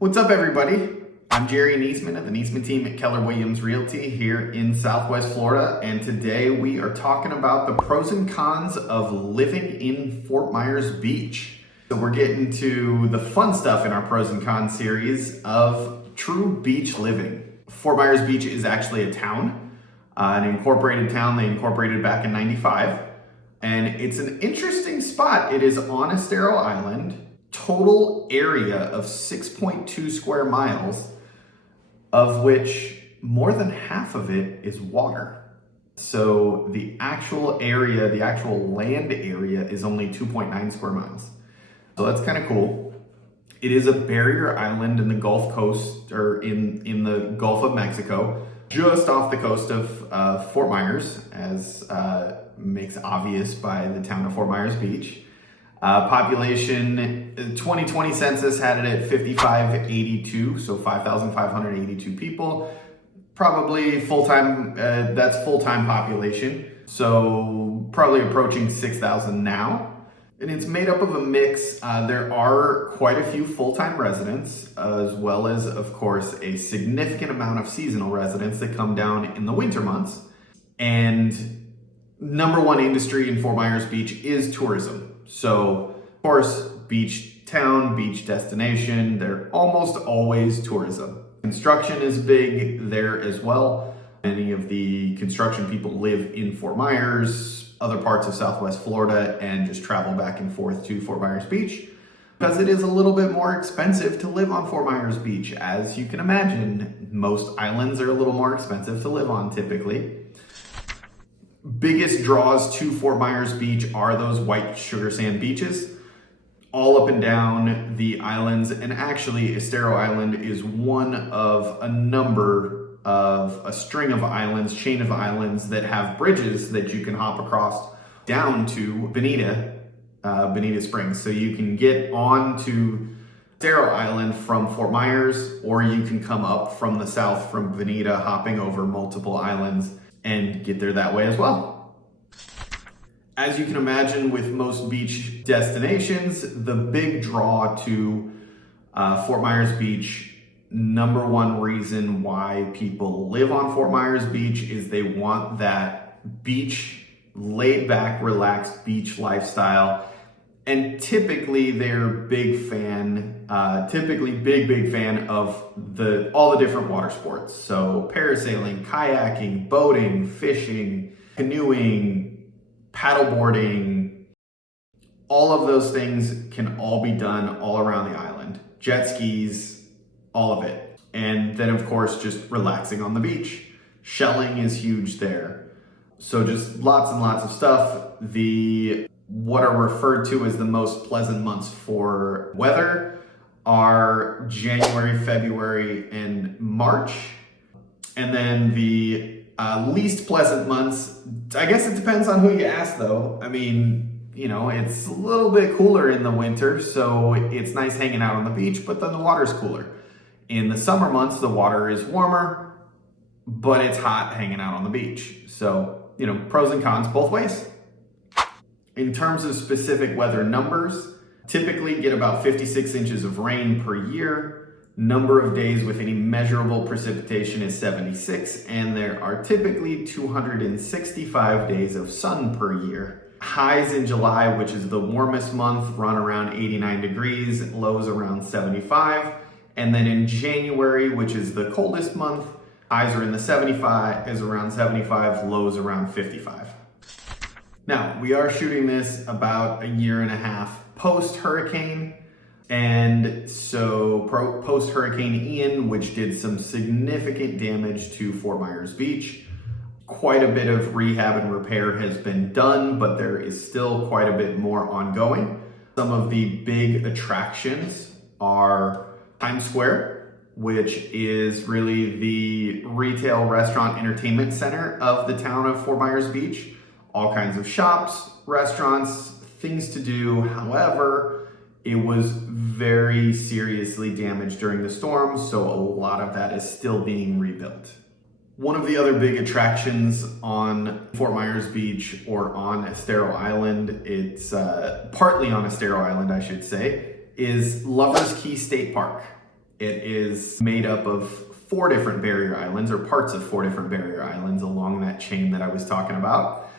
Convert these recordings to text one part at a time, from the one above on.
What's up, everybody? I'm Jerry Niesman of the Niesman team at Keller Williams Realty here in Southwest Florida, and today we are talking about the pros and cons of living in Fort Myers Beach. So we're getting to the fun stuff in our pros and cons series of true beach living. Fort Myers Beach is actually a town, an incorporated town. They incorporated back in '95, and it's an interesting spot. It is on Estero Island. Total area of 6.2 square miles, of which more than half of it is water. So the actual area, the actual land area is only 2.9 square miles. So that's kind of cool. It is a barrier island in the Gulf Coast, or in the Gulf of Mexico, just off the coast of Fort Myers, as makes obvious by the town of Fort Myers Beach. Population, 2020 census had it at 5,582, so 5,582 people. Probably full-time, that's full-time population. So probably approaching 6,000 now. And it's made up of a mix. There are quite a few full-time residents, as well as, of course, a significant amount of seasonal residents that come down in the winter months. And number one industry in Fort Myers Beach is tourism. So, of course, beach town, beach destination, they're almost always tourism. Construction is big there as well. Many of the construction people live in Fort Myers, other parts of Southwest Florida, and just travel back and forth to Fort Myers Beach because it is a little bit more expensive to live on Fort Myers Beach. As you can imagine, most islands are a little more expensive to live on typically. Biggest draws to Fort Myers Beach are those white sugar sand beaches all up and down the islands. And actually, Estero Island is one of a number of a string of islands, chain of islands that have bridges that you can hop across down to Bonita Springs. So you can get onto Estero Island from Fort Myers, or you can come up from the south from Bonita, hopping over multiple islands and get there that way as well. As you can imagine, with most beach destinations, the big draw to Fort Myers Beach, number one reason why people live on Fort Myers Beach is they want that beach, laid back, relaxed beach lifestyle. And typically they're big fan of all the different water sports. So parasailing, kayaking, boating, fishing, canoeing, paddleboarding, all of those things can all be done all around the island. Jet skis, all of it. And then of course, just relaxing on the beach. Shelling is huge there. So just lots and lots of stuff. What are referred to as the most pleasant months for weather are January, February, and March. And then the least pleasant months, I guess it depends on who you ask though. I mean, it's a little bit cooler in the winter, so it's nice hanging out on the beach, but then the water's cooler. In the summer months, the water is warmer, but it's hot hanging out on the beach. So, pros and cons both ways. In terms of specific weather numbers, typically get about 56 inches of rain per year. Number of days with any measurable precipitation is 76, and there are typically 265 days of sun per year. Highs in July, which is the warmest month, run around 89 degrees, lows around 75. And then in January, which is the coldest month, highs are in the 75, around 75, lows around 55. Now, we are shooting this about a year and a half post-hurricane, and so post-Hurricane Ian, which did some significant damage to Fort Myers Beach. Quite a bit of rehab and repair has been done, but there is still quite a bit more ongoing. Some of the big attractions are Times Square, which is really the retail, restaurant, entertainment center of the town of Fort Myers Beach. All kinds of shops, restaurants, things to do. However, it was very seriously damaged during the storm, so a lot of that is still being rebuilt. One of the other big attractions on Fort Myers Beach or on Estero Island, it's partly on Estero Island, I should say, is Lover's Key State Park. It is made up of 4 different barrier islands, or parts of 4 different barrier islands along that chain that I was talking about.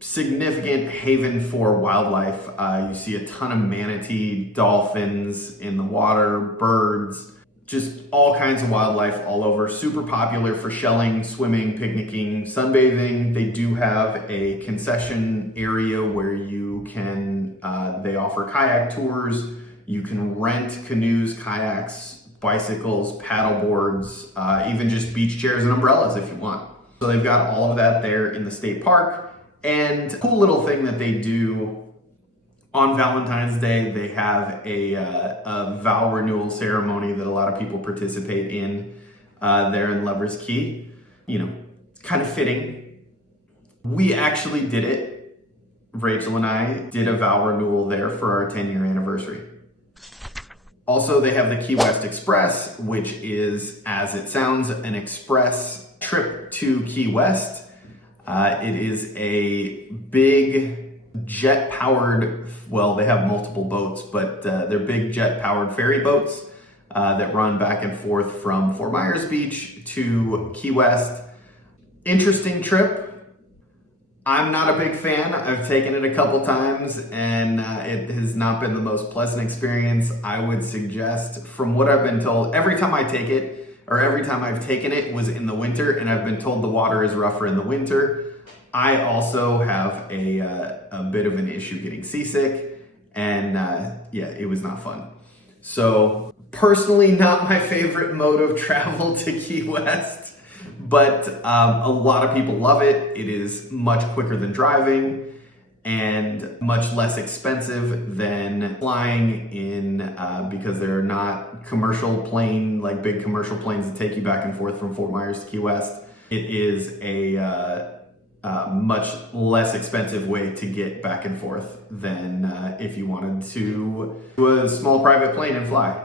Significant haven for wildlife. You see a ton of manatee, dolphins in the water, birds, just all kinds of wildlife all over. Super popular for shelling, swimming, picnicking, sunbathing. They do have a concession area where you can, they offer kayak tours. You can rent canoes, kayaks, bicycles, paddle boards, even just beach chairs and umbrellas if you want. So they've got all of that there in the state park. And a cool little thing that they do on Valentine's Day, they have a vow renewal ceremony that a lot of people participate in there in Lover's Key. You know, it's kind of fitting. We actually did it. Rachel and I did a vow renewal there for our 10-year anniversary. Also, they have the Key West Express, which is, as it sounds, an express trip to Key West. It is a big jet-powered, well, they have multiple boats, but they're big jet-powered ferry boats that run back and forth from Fort Myers Beach to Key West. Interesting trip. I'm not a big fan. I've taken it a couple times and it has not been the most pleasant experience. I would suggest, from what I've been told, every time I take it, or every time I've taken it was in the winter, and I've been told the water is rougher in the winter. I also have a bit of an issue getting seasick, and yeah, it was not fun. So personally, not my favorite mode of travel to Key West, but a lot of people love it. It is much quicker than driving and much less expensive than flying in because they're not commercial plane, like big commercial planes that take you back and forth from Fort Myers to Key West. It is a much less expensive way to get back and forth than if you wanted to do a small private plane and fly.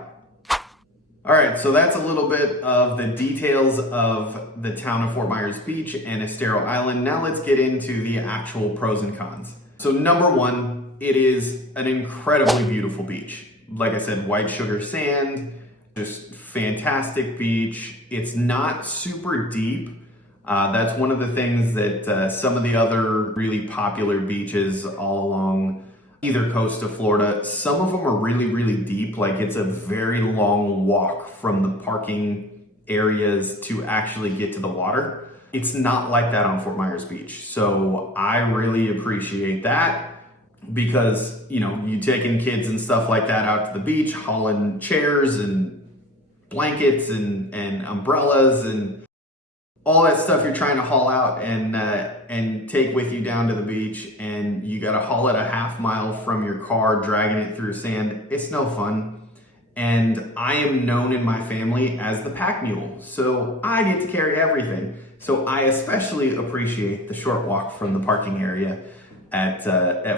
All right, so that's a little bit of the details of the town of Fort Myers Beach and Estero Island. Now let's get into the actual pros and cons. So number 1, it is an incredibly beautiful beach. Like I said, white sugar sand, just fantastic beach. It's not super deep. That's one of the things that some of the other really popular beaches all along either coast of Florida, some of them are really, really deep. Like it's a very long walk from the parking areas to actually get to the water. It's not like that on Fort Myers Beach. So I really appreciate that because, you know, you taking kids and stuff like that out to the beach, hauling chairs and blankets and umbrellas and all that stuff you're trying to haul out and take with you down to the beach, and you got to haul it a half mile from your car, dragging it through sand. It's no fun. And I am known in my family as the pack mule, so I get to carry everything. So I especially appreciate the short walk from the parking area at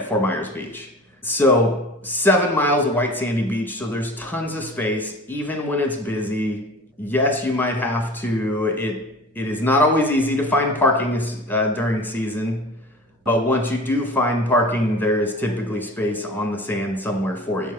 Fort Myers Beach. So 7 miles of white sandy beach, so there's tons of space, even when it's busy. Yes, you might have to, it is not always easy to find parking during season, but once you do find parking, there is typically space on the sand somewhere for you.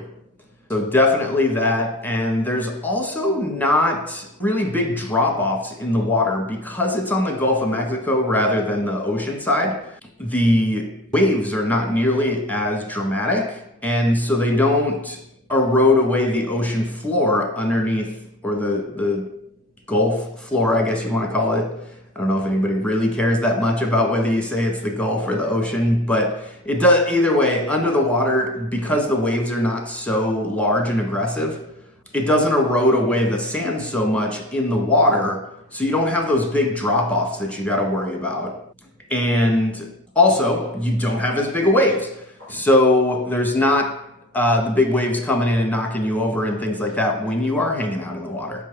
So definitely that. And there's also not really big drop-offs in the water because it's on the Gulf of Mexico rather than the ocean side. The waves are not nearly as dramatic, and so they don't erode away the ocean floor underneath, or the Gulf floor, I guess you want to call it. I don't know if anybody really cares that much about whether you say it's the Gulf or the ocean, but it does either way. Under the water, because the waves are not so large and aggressive, it doesn't erode away the sand so much in the water, so you don't have those big drop-offs that you got to worry about. And also, you don't have as big of waves. So there's not the big waves coming in and knocking you over and things like that when you are hanging out in the water.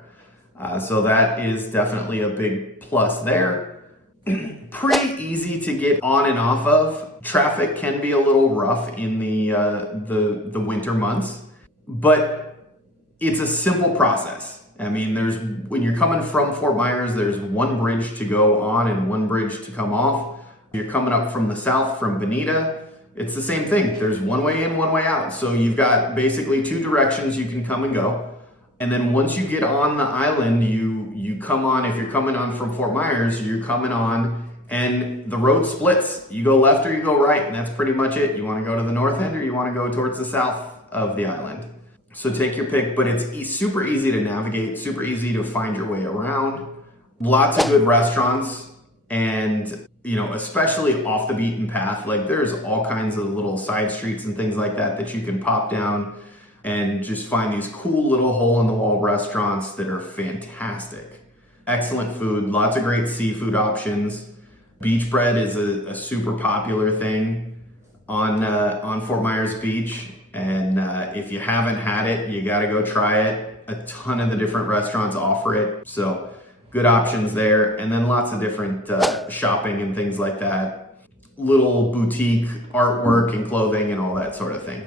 So that is definitely a big plus there. Pretty easy to get on and off of. Traffic can be a little rough in the winter months, but it's a simple process. I mean, when you're coming from Fort Myers, there's one bridge to go on and one bridge to come off. You're coming up from the south from Bonita, it's the same thing. There's one way in, one way out. So you've got basically 2 directions you can come and go. And then once you get on the island, you come on, if you're coming on from Fort Myers, you're coming on and the road splits. You go left or you go right, and that's pretty much it. You want to go to the north end or you want to go towards the south of the island. So take your pick, but it's super easy to navigate, super easy to find your way around. Lots of good restaurants, and especially off the beaten path. Like there's all kinds of little side streets and things like that you can pop down and just find these cool little hole in the wall restaurants that are fantastic. Excellent food, lots of great seafood options. Beach bread is a super popular thing on Fort Myers Beach. And if you haven't had it, you got to go try it. A ton of the different restaurants offer it. So good options there. And then lots of different shopping and things like that. Little boutique artwork and clothing and all that sort of thing.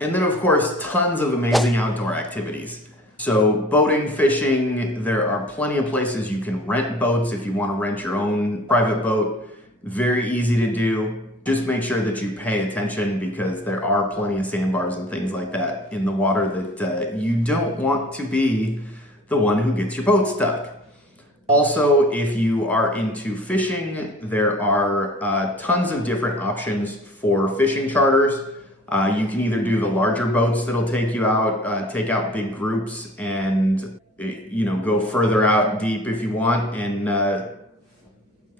And then of course, tons of amazing outdoor activities. So boating, fishing, there are plenty of places you can rent boats if you want to rent your own private boat. Very easy to do. Just make sure that you pay attention, because there are plenty of sandbars and things like that in the water that you don't want to be the one who gets your boat stuck. Also, if you are into fishing, there are tons of different options for fishing charters. You can either do the larger boats that'll take you out, take out big groups and, go further out deep if you want and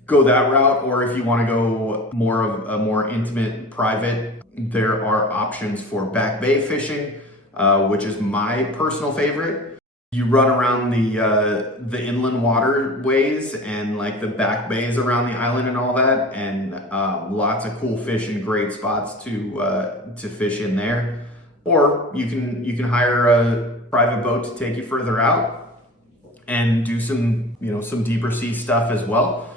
go that route. Or if you want to go more of a more intimate, private, there are options for back bay fishing, which is my personal favorite. You run around the inland waterways and like the back bays around the island and all that, and lots of cool fish and great spots to fish in there. Or you can hire a private boat to take you further out and do some deeper sea stuff as well.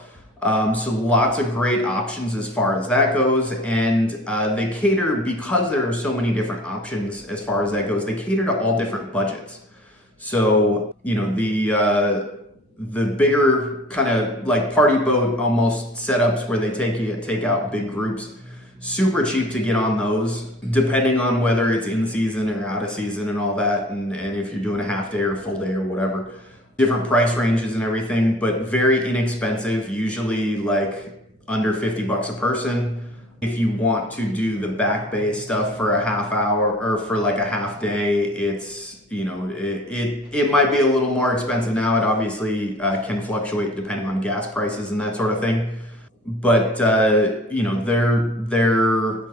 So lots of great options as far as that goes, and they cater, because there are so many different options as far as that goes, they cater to all different budgets. So, the bigger kind of like party boat almost setups where they take out big groups, super cheap to get on those, depending on whether it's in season or out of season and all that. And if you're doing a half day or a full day or whatever, different price ranges and everything, but very inexpensive, usually like under $50 a person. If you want to do the back bay stuff for a half hour or for like a half day, it's, it might be a little more expensive now. It obviously can fluctuate depending on gas prices and that sort of thing. But, they're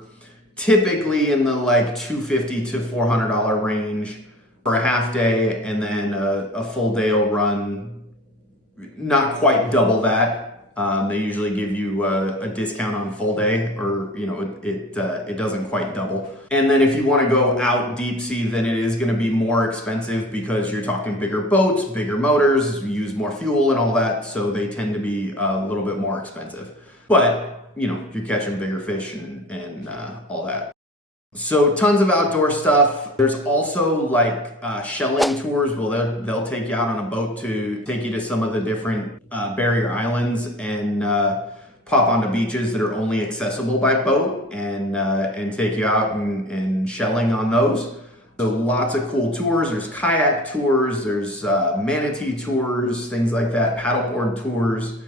typically in the like $250 to $400 range for a half day, and then a full day will run not quite double that. They usually give you a discount on full day, or it doesn't quite double. And then if you want to go out deep sea, then it is going to be more expensive, because you're talking bigger boats, bigger motors, use more fuel and all that, so they tend to be a little bit more expensive. But you're catching bigger fish and all that. So tons of outdoor stuff. There's also like shelling tours. Well, they'll take you out on a boat to take you to some of the different barrier islands and pop onto beaches that are only accessible by boat and take you out and shelling on those. So lots of cool tours. There's kayak tours, there's manatee tours, things like that, paddleboard tours.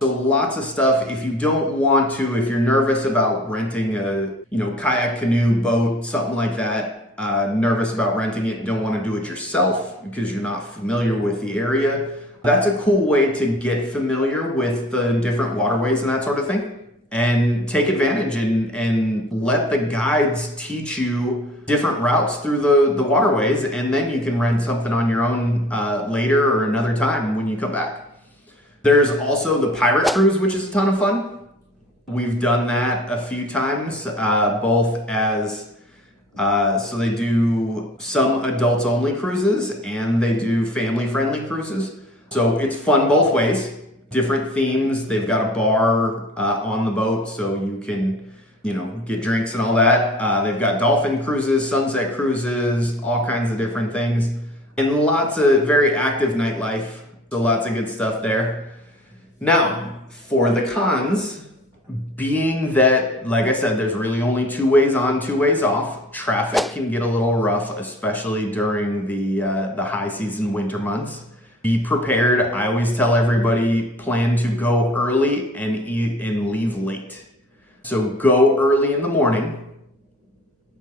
So lots of stuff. If you don't want to, if you're nervous about renting a, kayak, canoe, boat, something like that, nervous about renting it, don't want to do it yourself because you're not familiar with the area, that's a cool way to get familiar with the different waterways and that sort of thing. And take advantage and let the guides teach you different routes through the waterways, and then you can rent something on your own later or another time when you come back. There's also the pirate cruise, which is a ton of fun. We've done that a few times, both as, so they do some adults only cruises and they do family friendly cruises. So it's fun both ways, different themes. They've got a bar on the boat, so you can, get drinks and all that. They've got dolphin cruises, sunset cruises, all kinds of different things, and lots of very active nightlife. So lots of good stuff there. Now, for the cons, Being that, like I said, there's really only 2 ways on, 2 ways off, traffic can get a little rough, especially during the high season winter months. Be prepared. I always tell everybody, plan to go early and leave late. So go early in the morning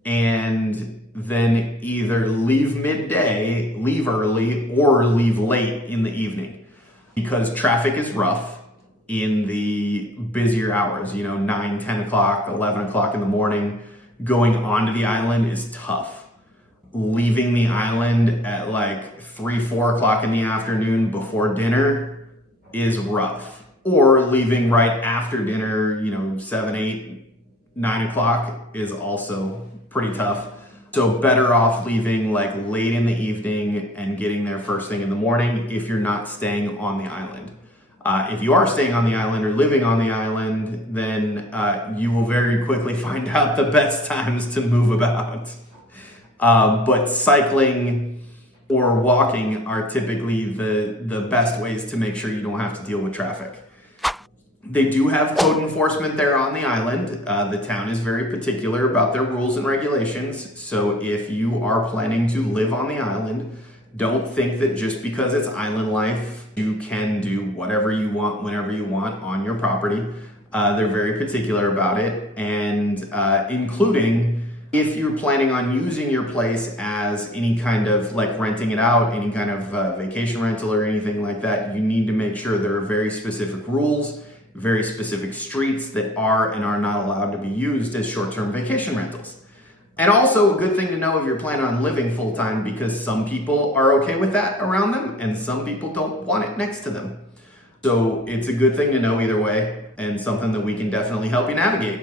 and then either leave midday, leave early, or leave late in the evening, because traffic is rough in the busier hours, 9, 10 o'clock, 11 o'clock in the morning. Going onto the island is tough. Leaving the island at like 3, 4 o'clock in the afternoon before dinner is rough. Or leaving right after dinner, 7, 8, 9 o'clock is also pretty tough. So better off leaving like late in the evening and getting there first thing in the morning if you're not staying on the island. If you are staying on the island or living on the island, then you will very quickly find out the best times to move about. But cycling or walking are typically the best ways to make sure you don't have to deal with traffic. They do have code enforcement there on the island. The town is very particular about their rules and regulations. So if you are planning to live on the island, don't think that just because it's island life, you can do whatever you want, whenever you want on your property. They're very particular about it, and including if you're planning on using your place as any kind of like renting it out, any kind of vacation rental or anything like that, you need to make sure there are very specific rules, very specific streets that are and are not allowed to be used as short-term vacation rentals. And also a good thing to know if you're planning on living full-time, because some people are okay with that around them and some people don't want it next to them. So it's a good thing to know either way, and something that we can definitely help you navigate.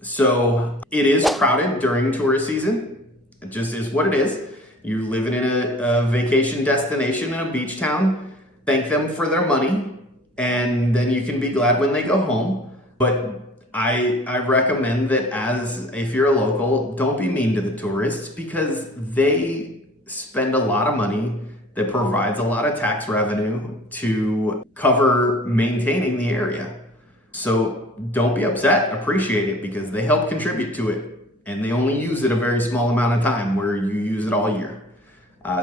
So it is crowded during tourist season. It just is what it is. You're living in a vacation destination in a beach town. Thank them for their money, and then you can be glad when they go home. But I recommend that if you're a local, don't be mean to the tourists, because they spend a lot of money that provides a lot of tax revenue to cover maintaining the area. So don't be upset, appreciate it, because they help contribute to it, and they only use it a very small amount of time where you use it all year.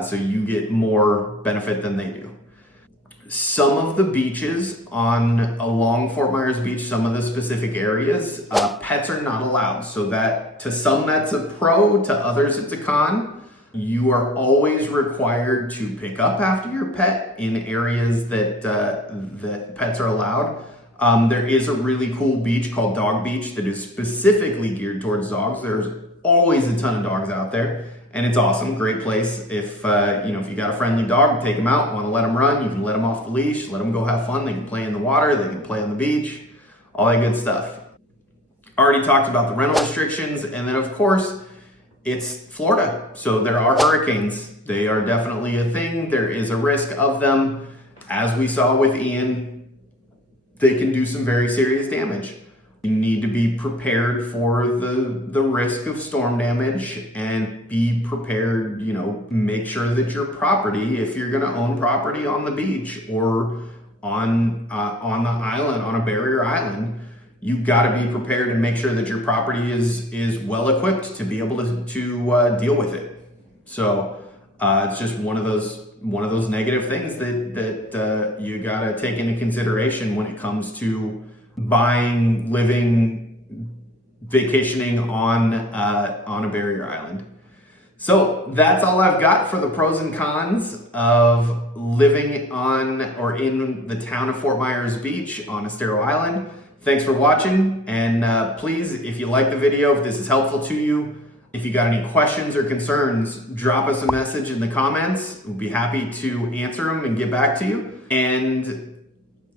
So you get more benefit than they do. Some of the beaches along Fort Myers Beach, some of the specific areas, pets are not allowed. So that to some that's a pro, to others it's a con. You are always required to pick up after your pet in areas that pets are allowed. There is a really cool beach called Dog Beach that is specifically geared towards dogs. There's always a ton of dogs out there, and it's awesome. Great place. If you got a friendly dog, take them out, want to let them run, you can let them off the leash, let them go have fun. They can play in the water, they can play on the beach, all that good stuff. Already talked about the rental restrictions, and then of course, it's Florida, so there are hurricanes. They are definitely a thing. There is a risk of them. As we saw with Ian, they can do some very serious damage. You need to be prepared for the risk of storm damage, and be prepared, make sure that your property, if you're gonna own property on the beach or on the island, on a barrier island, you gotta be prepared and make sure that your property is well equipped to be able to deal with it. So it's just one of those negative things that you gotta take into consideration when it comes to buying, living, vacationing on a barrier island. So that's all I've got for the pros and cons of living on or in the town of Fort Myers Beach on Estero Island. Thanks for watching, and please, if you like the video, if this is helpful to you, if you got any questions or concerns, drop us a message in the comments. We'll be happy to answer them and get back to you. And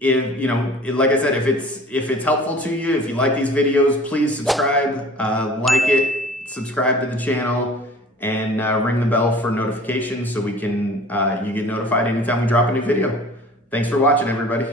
like I said, if it's helpful to you, if you like these videos, please subscribe, like it, subscribe to the channel, and ring the bell for notifications so you get notified anytime we drop a new video. Thanks for watching, everybody.